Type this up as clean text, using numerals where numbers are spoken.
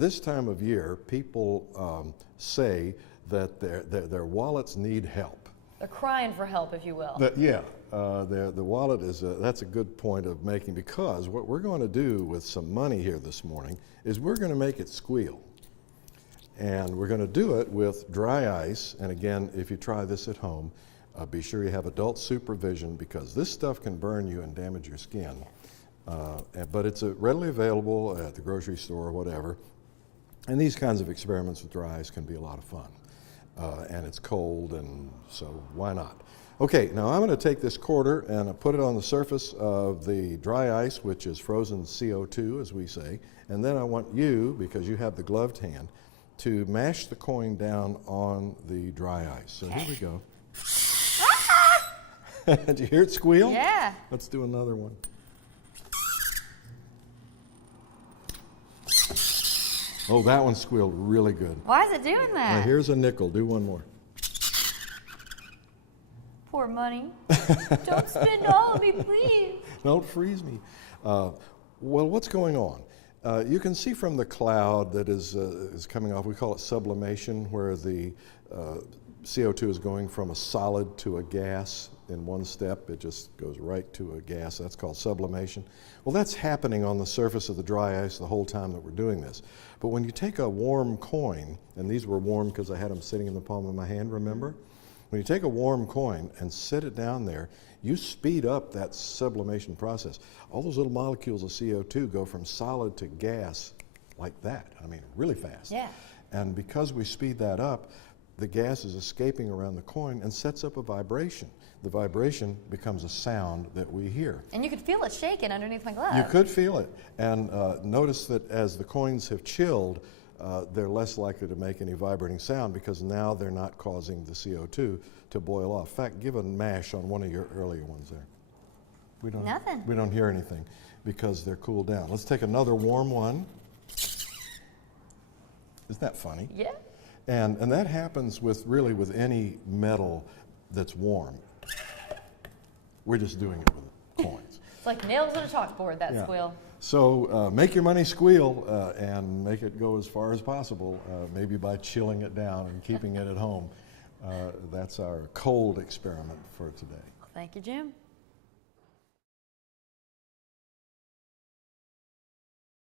this time of year, people say that their wallets need help. They're crying for help, if you will. The wallet is, that's a good point of making, because what we're going to do with some money here this morning is we're going to make it squeal. And we're going to do it with dry ice. And again, if you try this at home, be sure you have adult supervision, because this stuff can burn you and damage your skin. But it's readily available at the grocery store or whatever. And these kinds of experiments with dry ice can be a lot of fun. And it's cold, and so why not? Okay, now I'm going to take this quarter and put it on the surface of the dry ice, which is frozen CO2, as we say. And then I want you, because you have the gloved hand, to mash the coin down on the dry ice. So here we go. Did you hear it squeal? Yeah. Let's do another one. Oh, that one squealed really good. Why is it doing that? Now here's a nickel. Do one more. Poor money. Don't spend all of me, please. Don't freeze me. Well, what's going on? You can see from the cloud that is coming off, we call it sublimation, where the CO2 is going from a solid to a gas in one step. It just goes right to a gas. That's called sublimation. Well, that's happening on the surface of the dry ice the whole time that we're doing this. But when you take a warm coin, and these were warm because I had them sitting in the palm of my hand, remember? When you take a warm coin and sit it down there, you speed up that sublimation process. All those little molecules of CO2 go from solid to gas like that. I mean, really fast. Yeah. And because we speed that up, the gas is escaping around the coin and sets up a vibration. The vibration becomes a sound that we hear. And you could feel it shaking underneath my glove. You could feel it. And notice that as the coins have chilled, they're less likely to make any vibrating sound, because now they're not causing the CO2 to boil off. In fact, give a mash on one of your earlier ones there. Nothing. We don't hear anything because they're cooled down. Let's take another warm one. Isn't that funny? Yeah. And that happens with any metal that's warm. We're just doing it with coins. It's like nails on a chalkboard, that squeal. So make your money squeal and make it go as far as possible, maybe by chilling it down and keeping it at home. That's our cold experiment for today. Thank you, Jim.